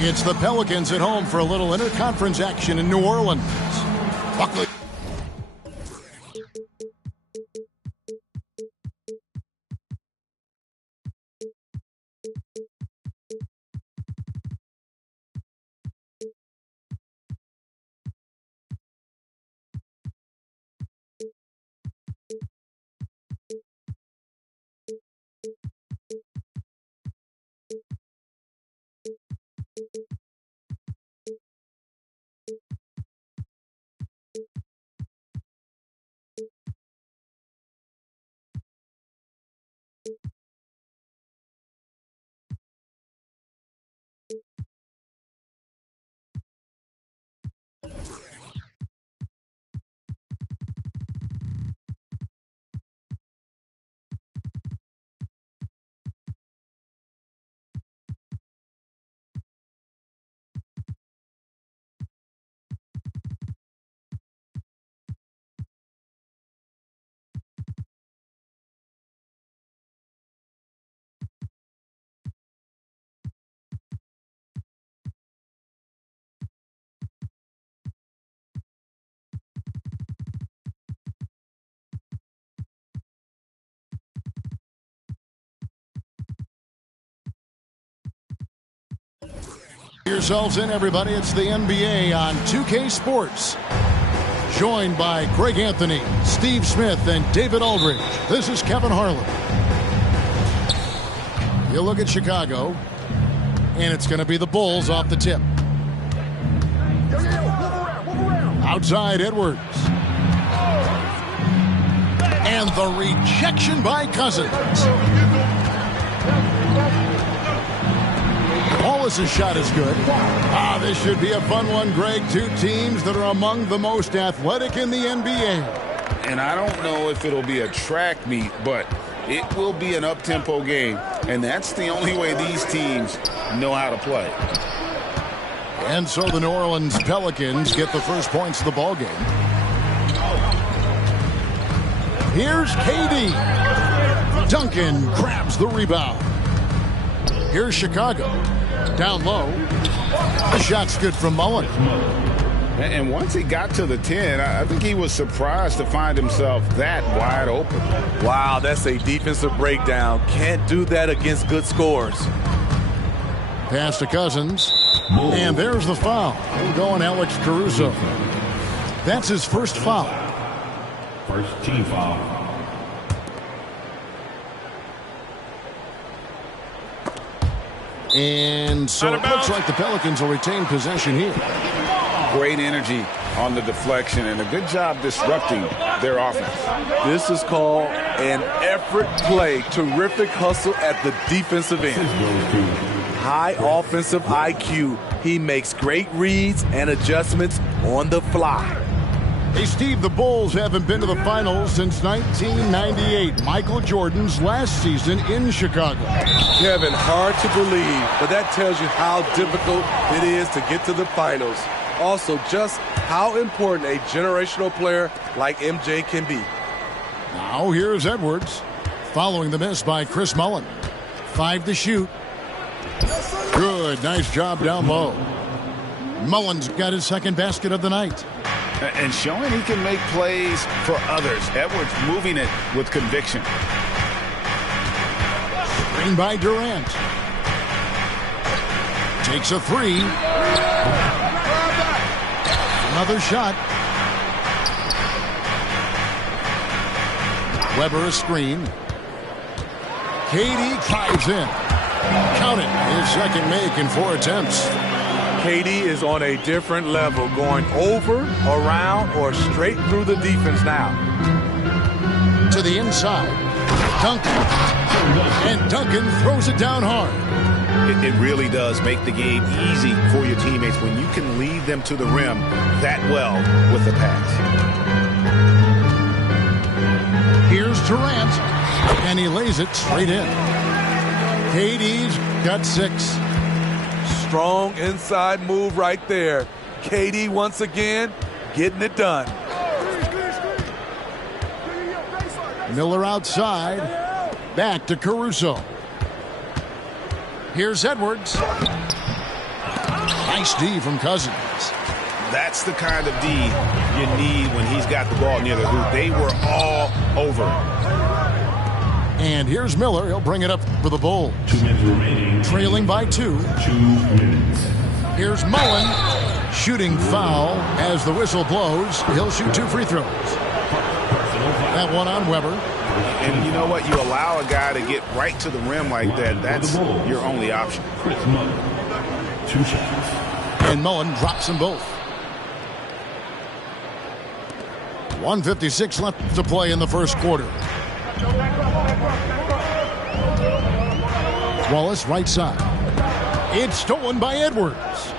It's the Pelicans at home for a little interconference action in New Orleans. Buckley. Yourselves in, everybody. It's the NBA on 2K Sports. Joined by Greg Anthony, Steve Smith, and David Aldridge. This is Kevin Harlan. You look at Chicago, and it's going to be the Bulls off the tip. Outside Edwards. And the rejection by Cousins. Wallace's shot is good. This should be a fun one, Greg. Two teams that are among the most athletic in the NBA. And I don't know if it'll be a track meet, but it will be an up-tempo game. And that's the only way these teams know how to play. And so the New Orleans Pelicans get the first points of the ball game. Here's KD. Duncan grabs the rebound. Here's Chicago. Down low. The shot's good from Mullen. And once he got to the 10, I think he was surprised to find himself that wide open. Wow, that's a defensive breakdown. Can't do that against good scores. Pass to Cousins. And there's the foul. Going Alex Caruso. That's his first foul. First team foul. And so it looks like the Pelicans will retain possession here. Great energy on the deflection and a good job disrupting their offense. This is called an effort play. Terrific hustle at the defensive end. High offensive IQ. He makes great reads and adjustments on the fly. Hey, Steve, the Bulls haven't been to the finals since 1998, Michael Jordan's last season in Chicago. Kevin, hard to believe, but that tells you how difficult it is to get to the finals. Also, just how important a generational player like MJ can be. Now, here's Edwards, following the miss by Chris Mullen. 5 to shoot. Good, nice job down low. Mullen's got his second basket of the night. And showing he can make plays for others. Edwards moving it with conviction. Screen by Durant. Takes a three. Another shot. Weber a screen. KD drives in. Count it. His second make in 4 attempts. KD is on a different level, going over, around, or straight through the defense now. To the inside. Duncan. And Duncan throws it down hard. It really does make the game easy for your teammates when you can lead them to the rim that well with the pass. Here's Durant. And he lays it straight in. KD's got 6. Strong inside move right there. KD once again, getting it done. Miller outside. Back to Caruso. Here's Edwards. Nice D from Cousins. That's the kind of D you need when he's got the ball near the hoop. They were all over. And here's Miller. He'll bring it up for the Bulls. 2 minutes remaining. Trailing by 2. 2 minutes. Here's Mullen. Shooting foul as the whistle blows. He'll shoot 2 free throws. That one on Weber. And you know what? You allow a guy to get right to the rim like that. That's your only option. Chris Mullen. 2 shots. And Mullen drops them both. 1:56 left to play in the first quarter. Wallace right side. It's stolen by Edwards.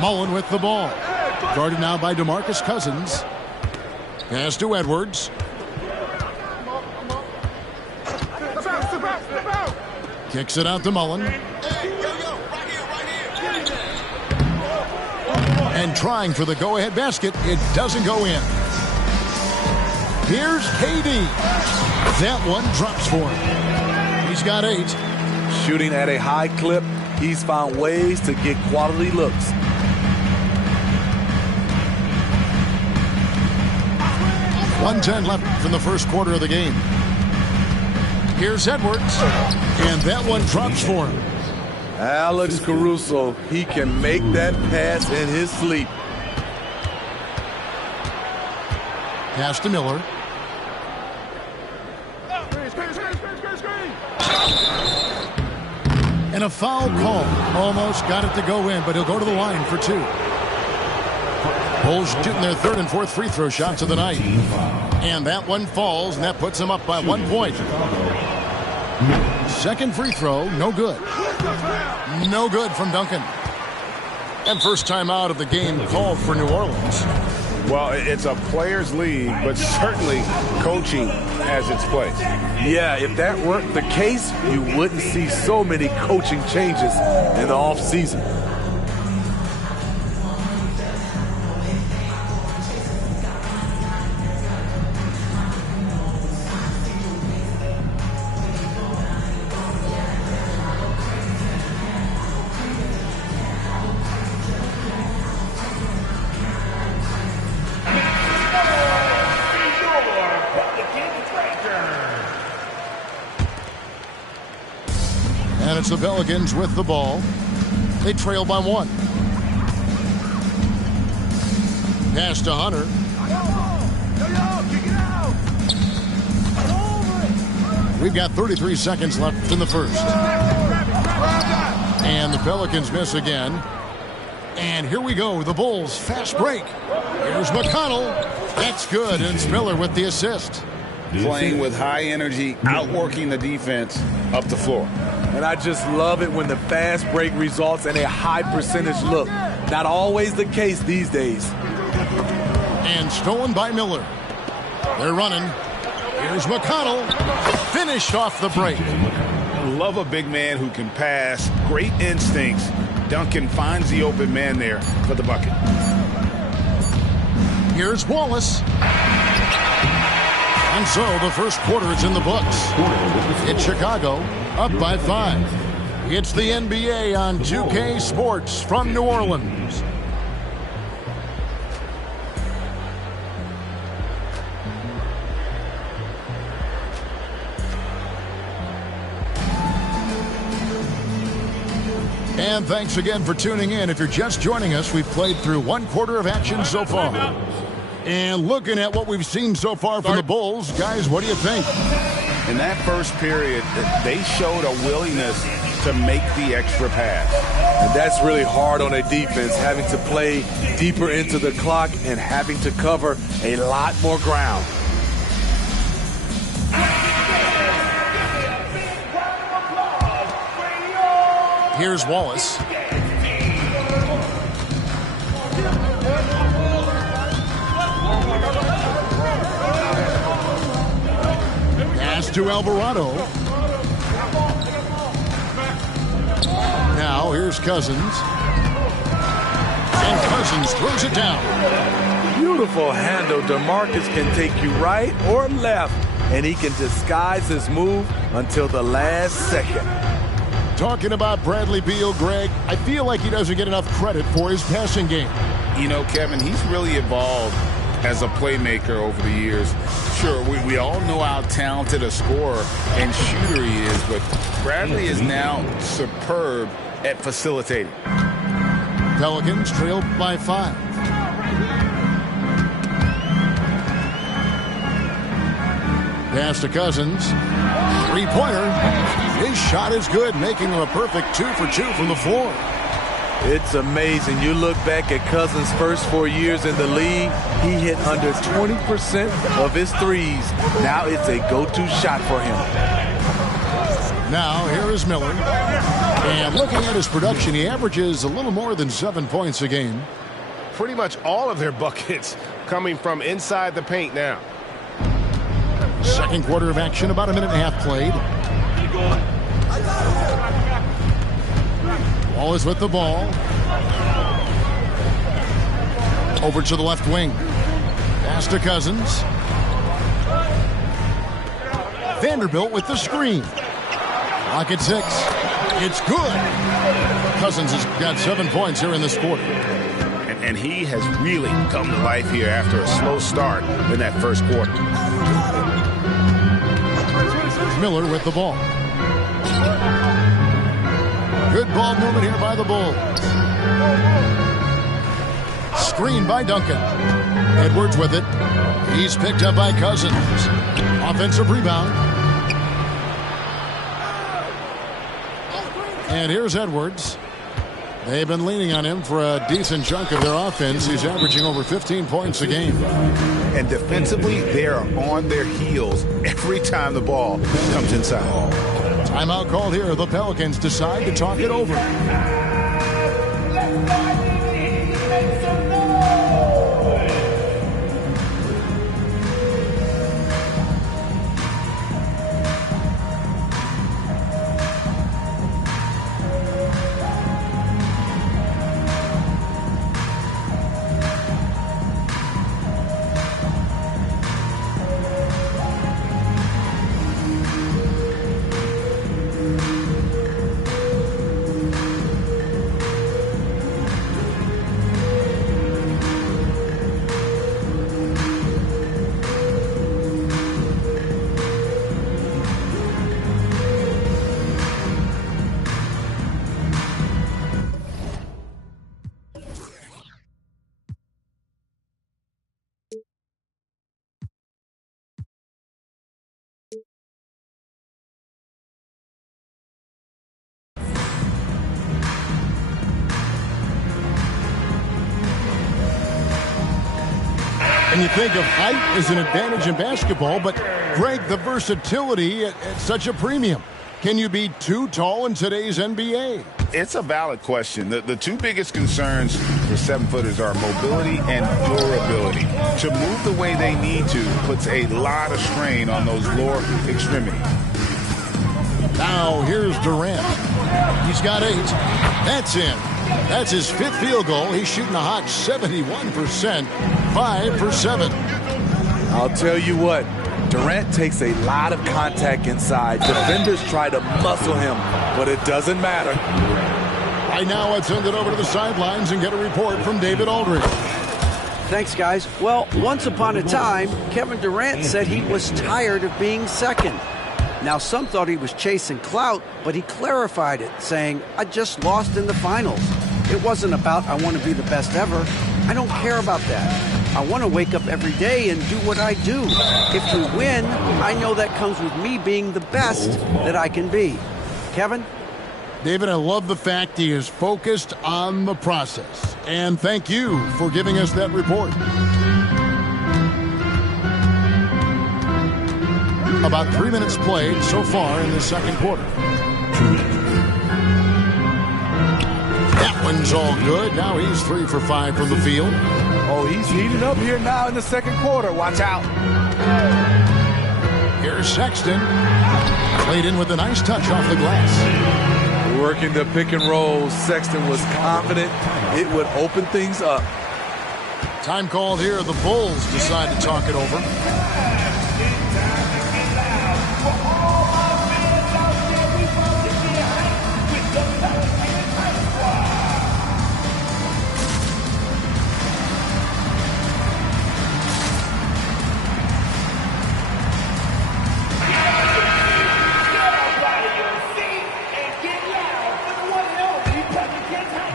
Mullen with the ball. Guarded now by DeMarcus Cousins. Pass to Edwards. Kicks it out to Mullen. And trying for the go-ahead basket. It doesn't go in. Here's KD. That one drops for him. He's got 8. Shooting at a high clip, he's found ways to get quality looks. .110 left from the first quarter of the game. Here's Edwards. And that one drops for him. Alex Caruso, he can make that pass in his sleep. Pass to Miller. And a foul call. Almost got it to go in, but he'll go to the line for 2. Bulls shooting their 3rd and 4th free throw shots of the night. And that one falls, and that puts them up by 1 point. Second free throw, no good. No good from Duncan. And first time out of the game called for New Orleans. Well, it's a players' league, but certainly coaching has its place. Yeah, if that weren't the case, you wouldn't see so many coaching changes in the offseason. And it's the Pelicans with the ball. They trail by 1. Pass to Hunter. We've got 33 seconds left in the first. And the Pelicans miss again. And here we go. The Bulls fast break. Here's McConnell. That's good. And it's Miller with the assist. Playing with high energy, outworking the defense up the floor. And I just love it when the fast break results in a high percentage look. Not always the case these days. And stolen by Miller. They're running. Here's McConnell. Finished off the break. Love a big man who can pass. Great instincts. Duncan finds the open man there for the bucket. Here's Wallace. And so the first quarter is in the books. It's Chicago up by 5. It's the NBA on 2K Sports from New Orleans. And thanks again for tuning in. If you're just joining us, we've played through 1 quarter of action so far. And looking at what we've seen so far from the Bulls, guys, what do you think? In that first period, they showed a willingness to make the extra pass. And that's really hard on a defense, having to play deeper into the clock and having to cover a lot more ground. Here's Wallace. Pass to Alvarado. Now here's Cousins. And Cousins throws it down. Beautiful handle. DeMarcus can take you right or left, and he can disguise his move until the last second. Talking about Bradley Beal, Greg, I feel like he doesn't get enough credit for his passing game. You know, Kevin, he's really evolved as a playmaker over the years. Sure, we all know how talented a scorer and shooter he is, but Bradley is now superb at facilitating. Pelicans trail by 5. Pass to Cousins. Three-pointer. His shot is good, making him a perfect 2 for 2 from the floor. It's amazing. You look back at Cousins' first 4 years in the league, he hit under 20% of his threes. Now it's a go-to shot for him. Now here is Miller. And looking at his production, he averages a little more than 7 points a game. Pretty much all of their buckets coming from inside the paint now. Second quarter of action, about a minute and a half played. Wallace with the ball. Over to the left wing. Pass to Cousins. Vanderbilt with the screen. Clock at 6. It's good. Cousins has got 7 points here in this quarter. And he has really come to life here after a slow start in that first quarter. Miller with the ball. Good ball movement here by the Bulls. Screen by Duncan. Edwards with it. He's picked up by Cousins. Offensive rebound. And here's Edwards. They've been leaning on him for a decent chunk of their offense. He's averaging over 15 points a game. And defensively, they are on their heels every time the ball comes inside. Timeout called here. The Pelicans decide to talk it over. And you think of height as an advantage in basketball, but Greg, the versatility at such a premium. Can you be too tall in today's NBA? It's a valid question. The two biggest concerns for 7-footers are mobility and durability. To move the way they need to puts a lot of strain on those lower extremities. Now here's Durant. He's got 8. That's in. That's his 5th field goal. He's shooting a hot 71%. 5 for 7. I'll tell you what, Durant takes a lot of contact inside. Defenders try to muscle him, but it doesn't matter. Right now, let's send it over to the sidelines and get a report from David Aldridge. Thanks, guys. Well, once upon a time, Kevin Durant said he was tired of being second. Now, some thought he was chasing clout, but he clarified it, saying, I just lost in the finals. It wasn't about I want to be the best ever. I don't care about that. I want to wake up every day and do what I do. If we win, I know that comes with me being the best that I can be. Kevin? David, I love the fact he is focused on the process. And thank you for giving us that report. About 3 minutes played so far in the second quarter. That one's all good. Now he's 3 for 5 from the field. Oh, he's heating up here now in the second quarter. Watch out. Here's Sexton. Played in with a nice touch off the glass. Working the pick and roll, Sexton was confident it would open things up. Time called here. The Bulls decide to talk it over.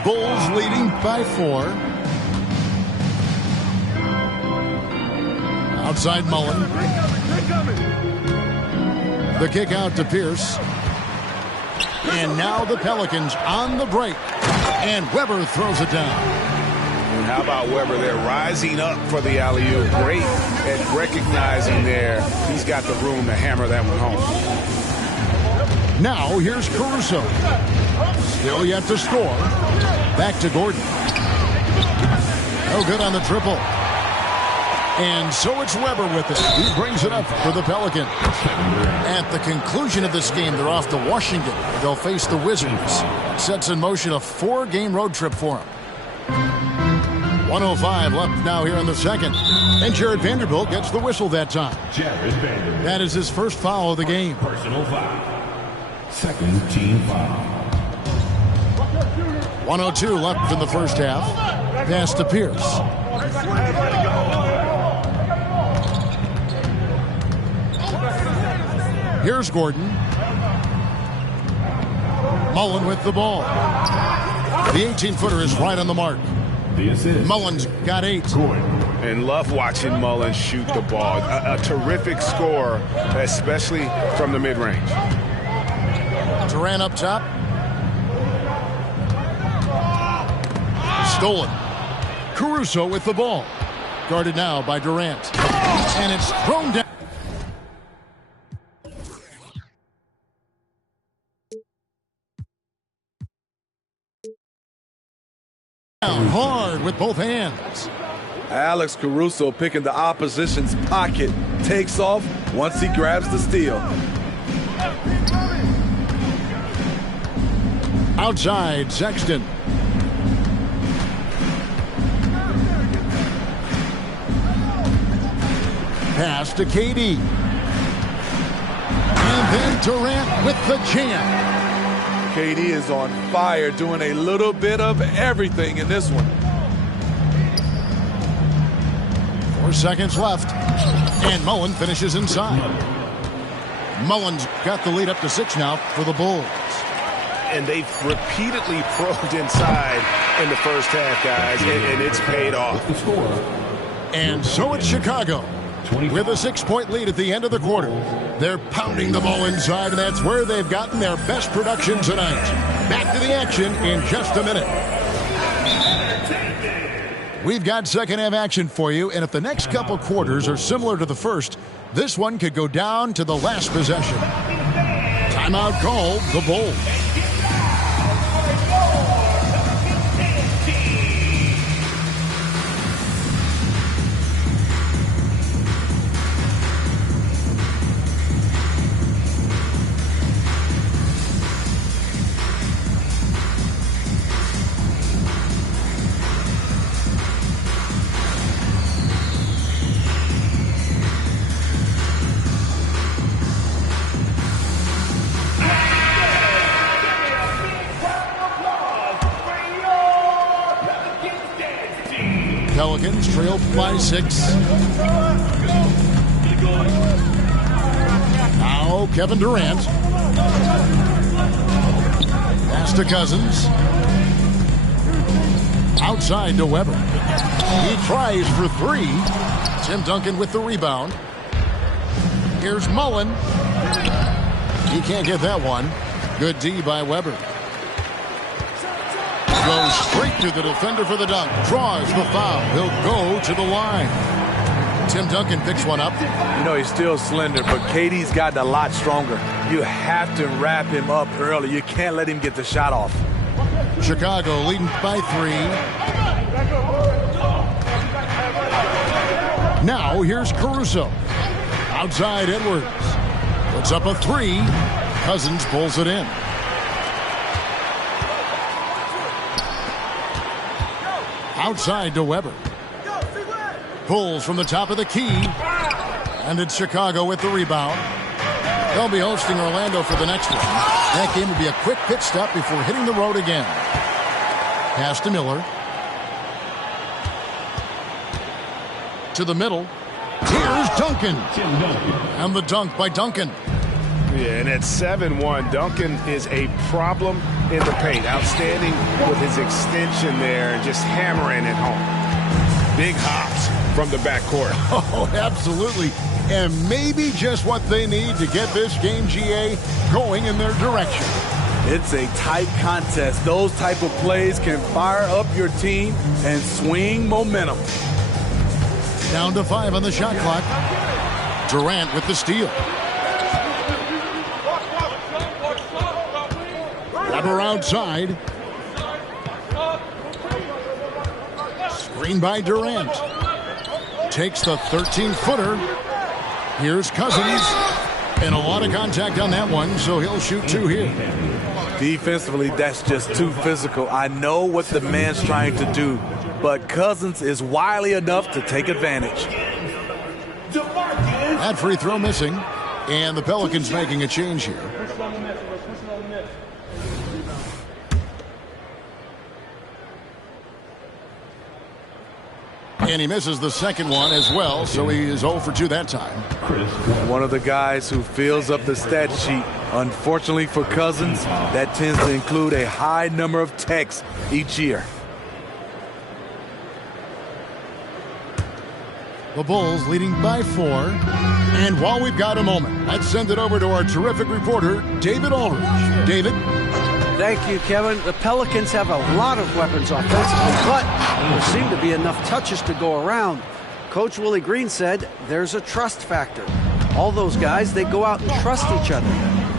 Bulls leading by 4. Outside Mullen. The kick out to Pierce. And now the Pelicans on the break. And Weber throws it down. And how about Weber there rising up for the alley-oop? Great at recognizing there. He's got the room to hammer that one home. Now here's Caruso. Still yet to score. Back to Gordon. No good on the triple. And so it's Weber with it. He brings it up for the Pelicans. At the conclusion of this game, they're off to Washington. They'll face the Wizards. Sets in motion a 4-game road trip for them. 1:05 left now here in the second. And Jared Vanderbilt gets the whistle that time. That is his first foul of the game. Personal foul. Second team foul. 1:02 left in the first half. Pass to Pierce. Here's Gordon. Mullen with the ball. The 18-footer is right on the mark. Mullen's got 8. And love watching Mullen shoot the ball. A terrific score, especially from the mid-range. Durant up top. Stolen. Caruso with the ball. Guarded now by Durant. And it's thrown down. Hard with both hands. Alex Caruso picking the opposition's pocket. Takes off once he grabs the steal. Outside, Sexton. Pass to KD. And then Durant with the jam. KD is on fire, doing a little bit of everything in this one. 4 seconds left. And Mullen finishes inside. Mullen's got the lead up to 6 now for the Bulls. And they've repeatedly probed inside in the first half, guys, and it's paid off. And so it's Chicago with a 6-point lead at the end of the quarter. They're pounding the ball inside, and that's where they've gotten their best production tonight. Back to the action in just a minute. We've got second half action for you, and if the next couple quarters are similar to the first, this one could go down to the last possession. Timeout called, the Bulls. Pelicans trail by 6. Now Kevin Durant. Pass to Cousins. Outside to Weber. He tries for 3. Tim Duncan with the rebound. Here's Mullen. He can't get that one. Good D by Weber. Goes straight to the defender for the dunk. Draws the foul. He'll go to the line. Tim Duncan picks one up. You know, he's still slender, but KD's gotten a lot stronger. You have to wrap him up early. You can't let him get the shot off. Chicago leading by 3. Now here's Caruso. Outside Edwards. Puts up a 3. Cousins pulls it in. Outside to Weber. Pulls from the top of the key. And it's Chicago with the rebound. They'll be hosting Orlando for the next one. That game will be a quick pit stop before hitting the road again. Pass to Miller. To the middle. Here's Duncan. And the dunk by Duncan. Yeah, and at 7-1, Duncan is a problem in the paint. Outstanding with his extension there and just hammering it home. Big hops from the backcourt. Oh, absolutely. And maybe just what they need to get this game, GA, going in their direction. It's a tight contest. Those type of plays can fire up your team and swing momentum. Down to 5 on the shot clock. Durant with the steal. Weber outside. Screen by Durant. Takes the 13-footer. Here's Cousins. And a lot of contact on that one, so he'll shoot 2 here. Defensively, that's just too physical. I know what the man's trying to do, but Cousins is wily enough to take advantage. That free throw missing, and the Pelicans making a change here. And he misses the second one as well, so he is 0 for 2 that time. One of the guys who fills up the stat sheet. Unfortunately for Cousins, that tends to include a high number of techs each year. The Bulls leading by 4. And while we've got a moment, let's send it over to our terrific reporter, David Aldridge. David? Thank you, Kevin. The Pelicans have a lot of weapons offensively, but there seem to be enough touches to go around. Coach Willie Green said there's a trust factor. All those guys, they go out and trust each other.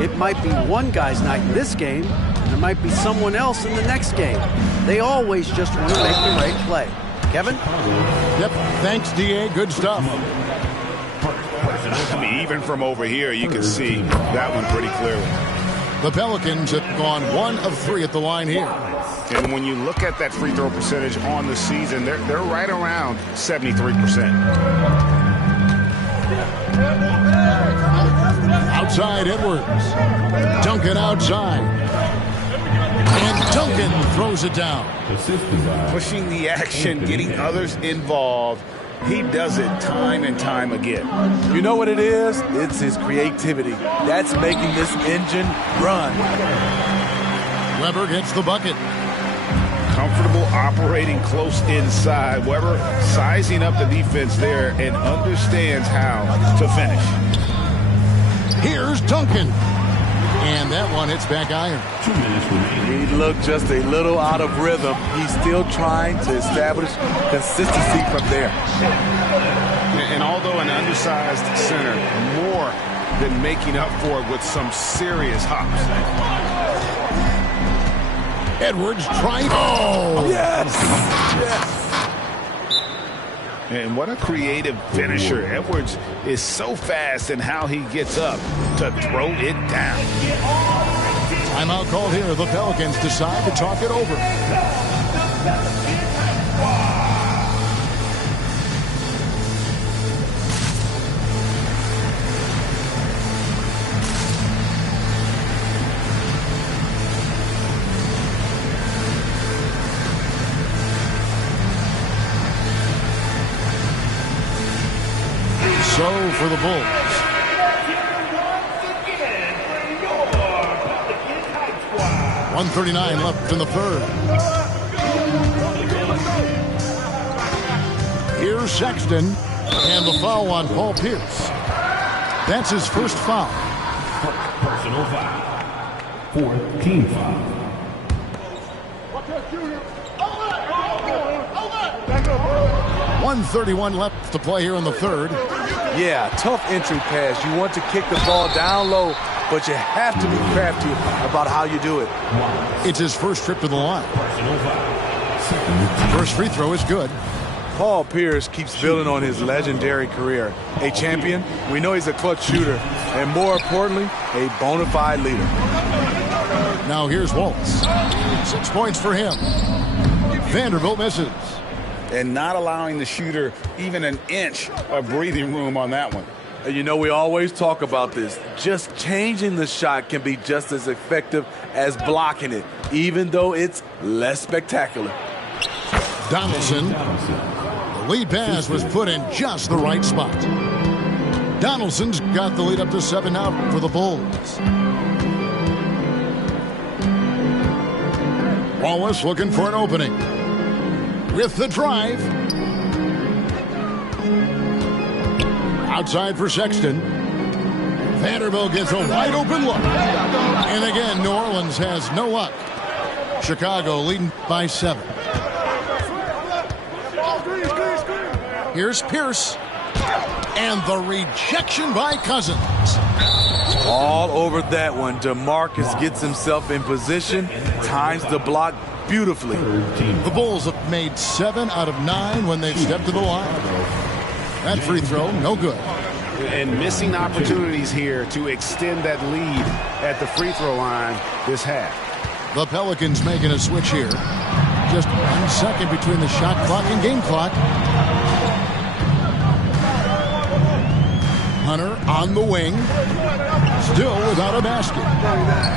It might be one guy's night in this game, and there might be someone else in the next game. They always just want to make the right play. Kevin? Yep. Thanks, D.A. Good stuff. I mean, even from over here, you can see that one pretty clearly. The Pelicans have gone 1 of 3 at the line here. And when you look at that free throw percentage on the season, they're right around 73%. Outside Edwards. Duncan outside. And Duncan throws it down. Pushing the action, getting others involved. He does it time and time again. You know what it is? It's his creativity. That's making this engine run. Weber gets the bucket. Comfortable operating close inside. Weber sizing up the defense there and understands how to finish. Here's Duncan. And that one hits back iron. 2 minutes remaining. He looked just a little out of rhythm. He's still trying to establish consistency from there. And although an undersized center, more than making up for it with some serious hops. Edwards trying. Oh! Yes! Yes! And what a creative finisher. Edwards is so fast in how he gets up to throw it down. Timeout called here. The Pelicans decide to talk it over. So for the Bulls. .139 left in the third. Here's Sexton, and the foul on Paul Pierce. That's his first foul. Personal foul. 4th team foul. 1:31 left to play here in the third. Yeah, tough entry pass. You want to kick the ball down low, but you have to be crafty about how you do it. It's his first trip to the line. First free throw is good. Paul Pierce keeps building on his legendary career. A champion, we know he's a clutch shooter, and more importantly, a bona fide leader. Now here's Waltz. 6 points for him. Vanderbilt misses. and not allowing the shooter even an inch of breathing room on that one. And you know, we always talk about this. Just changing the shot can be just as effective as blocking it, even though it's less spectacular. Donaldson. The lead pass was put in just the right spot. Donaldson's got the lead up to 7 now for the Bulls. Wallace looking for an opening. With the drive. Outside for Sexton. Vanderbilt gets a wide open look. And again, New Orleans has no luck. Chicago leading by 7. Here's Pierce. And the rejection by Cousins. All over that one. DeMarcus gets himself in position, times the block beautifully. The Bulls have made 7 out of 9 when they've stepped to the line. That free throw, no good. And missing opportunities here to extend that lead at the free throw line this half. The Pelicans making a switch here. Just 1 second between the shot clock and game clock. Hunter on the wing. Still without a basket.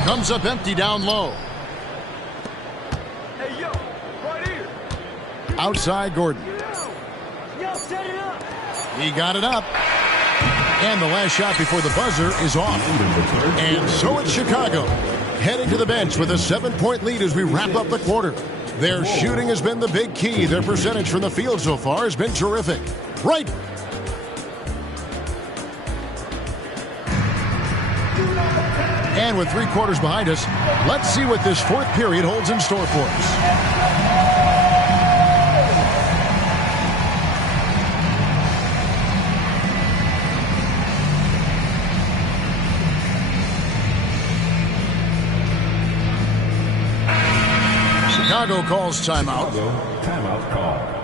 Comes up empty down low. Outside Gordon. He got it up. And the last shot before the buzzer is off. And so it's Chicago heading to the bench with a 7-point lead as we wrap up the quarter. Their shooting has been the big key. Their percentage from the field so far has been terrific. Right. And with 3 quarters behind us, let's see what this 4th period holds in store for us. Chicago calls timeout. Timeout call.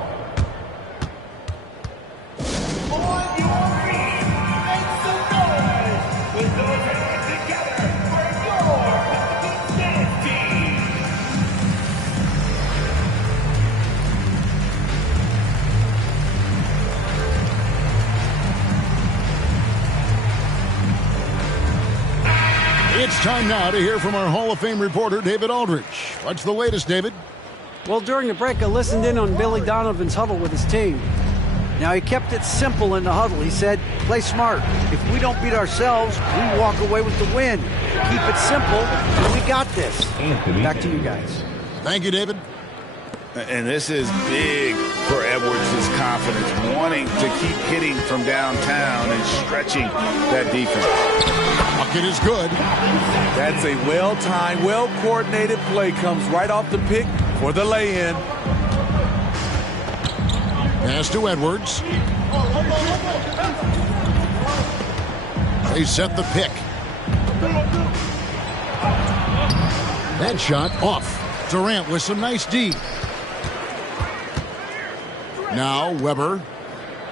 It's time now to hear from our Hall of Fame reporter, David Aldridge. What's the latest, David? Well, during the break, I listened in on Billy Donovan's huddle with his team. Now, he kept it simple in the huddle. He said, play smart. If we don't beat ourselves, we walk away with the win. Keep it simple, and we got this. Back to you guys. Thank you, David. And this is big for Edwards' confidence, wanting to keep hitting from downtown and stretching that defense. Bucket is good. That's a well-timed, well-coordinated play. Comes right off the pick for the lay-in. Pass to Edwards. They set the pick. That shot off. Durant with some nice D. Now Weber.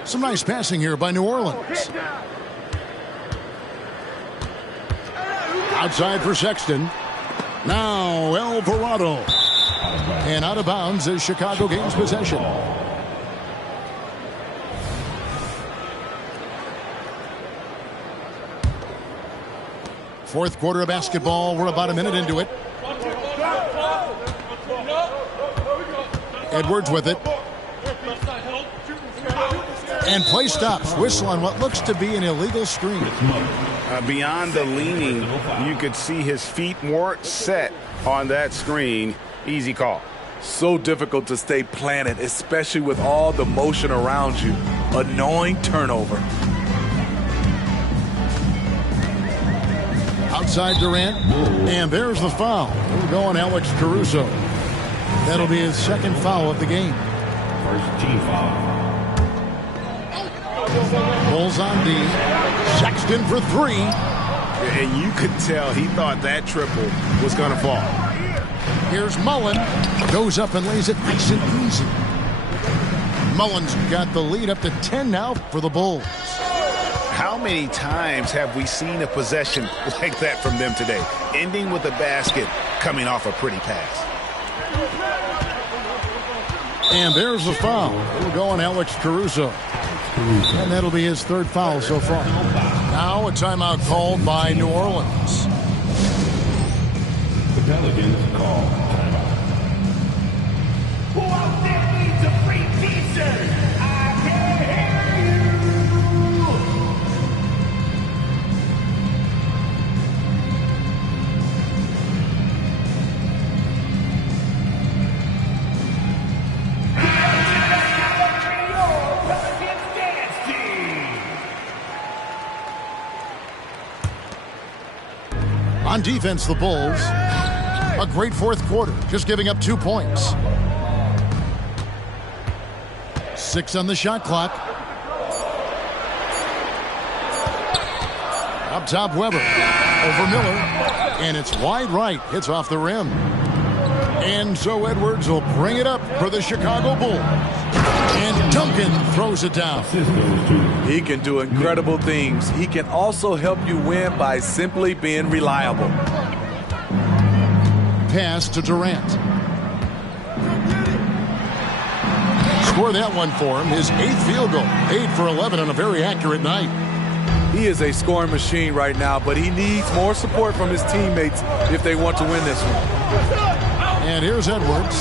Some nice passing here by New Orleans. Outside for Sexton. Now Alvarado. And out of bounds as Chicago gains possession. Fourth quarter of basketball. We're about a minute into it. Edwards with it. And play stops. Whistle on what looks to be an illegal screen. Beyond the leaning, you could see his feet weren't set on that screen. Easy call. So difficult to stay planted, especially with all the motion around you. Annoying turnover. Outside Durant. And there's the foul. We're going Alex Caruso. That'll be his second foul of the game. First team foul. Bulls on D. Sexton for 3. And you could tell he thought that triple was going to fall. Here's Mullen. Goes up and lays it nice and easy. Mullen's got the lead up to 10 now for the Bulls. How many times have we seen a possession like that from them today? Ending with a basket, coming off a pretty pass. And there's the foul. It'll go on Alex Caruso. And that'll be his third foul so far. Now a timeout called by New Orleans. The Pelicans call timeout. Who out there needs a free t-shirt? I can hear On defense, the Bulls, a great fourth quarter, just giving up 2 points. 6 on the shot clock. Up top, Weber. Over Miller. And it's wide right. Hits off the rim. And so Edwards will bring it up for the Chicago Bulls. And Duncan throws it down. He can do incredible things. He can also help you win by simply being reliable. Pass to Durant. Score that one for him. His 8th field goal. 8 for 11 on a very accurate night. He is a scoring machine right now, but he needs more support from his teammates if they want to win this one. And here's Edwards.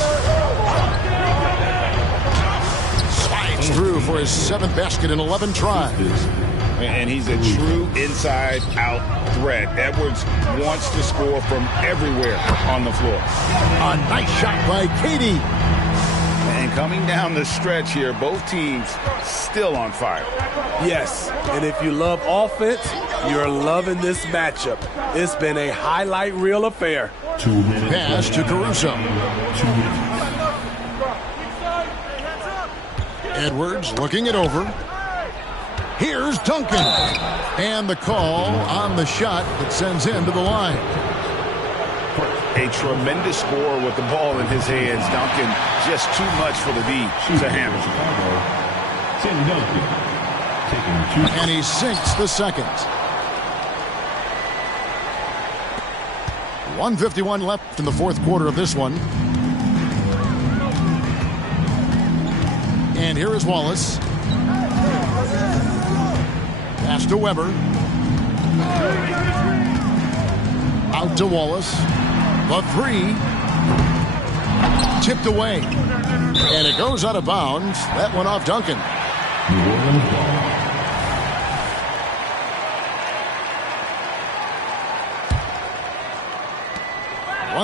Slides through for his 7th basket in 11 tries. And he's a true inside-out threat. Edwards wants to score from everywhere on the floor. A nice shot by Katie. And coming down the stretch here, both teams still on fire. Yes, and if you love offense, you're loving this matchup. It's been a highlight reel affair. 2 minutes. Pass to Caruso. 2 minutes. Edwards looking it over. Here's Duncan. And the call on the shot that sends him to the line. A tremendous score with the ball in his hands. Duncan, just too much for the D to handle. Tim Duncan taking 2. And he sinks the second. 1:51 left in the fourth quarter of this one. And here is Wallace. Pass to Weber. Out to Wallace. The 3. Tipped away. And it goes out of bounds. That went off Duncan. New Orleans ball.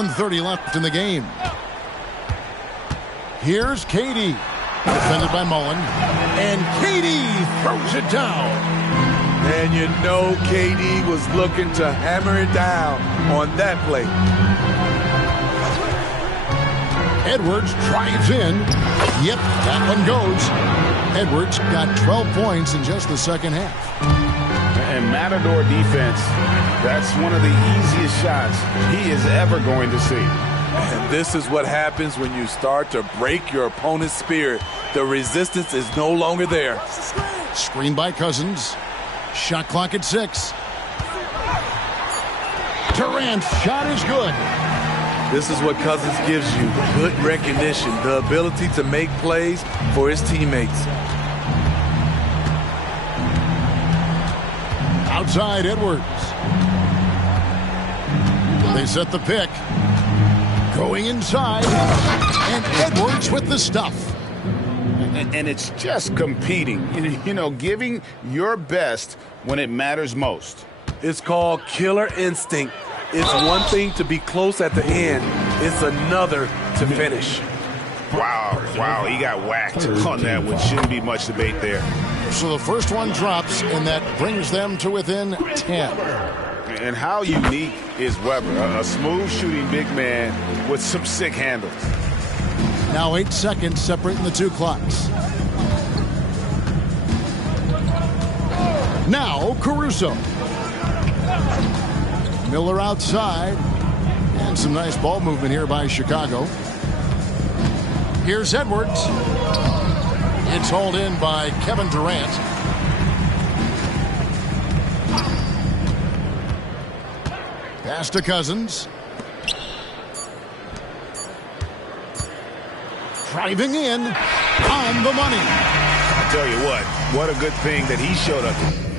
.130 left in the game. Here's Katie. Defended by Mullen. And Katie throws it down. And you know KD was looking to hammer it down on that play. Edwards drives in. Yep, that one goes. Edwards got 12 points in just the second half. And Matador defense, that's one of the easiest shots he is ever going to see. And this is what happens when you start to break your opponent's spirit. The resistance is no longer there. Screen by Cousins. Shot clock at 6. Durant's shot is good. This is what Cousins gives you. Good recognition, the ability to make plays for his teammates. Outside Edwards. They set the pick. Going inside. And Edwards with the stuff. And it's just competing, you know, giving your best when it matters most. It's called killer instinct. It's one thing to be close at the end. It's another to finish. Wow, he got whacked on that one. Shouldn't be much debate there. So the first one drops, and that brings them to within 10. And how unique is Weber? A smooth shooting big man with some sick handles. Now 8 seconds separating the two clocks. Now Caruso. Miller outside. And some nice ball movement here by Chicago. Here's Edwards. It's hauled in by Kevin Durant. Pass to Cousins. driving in on the money. I tell you what a good thing that he showed up.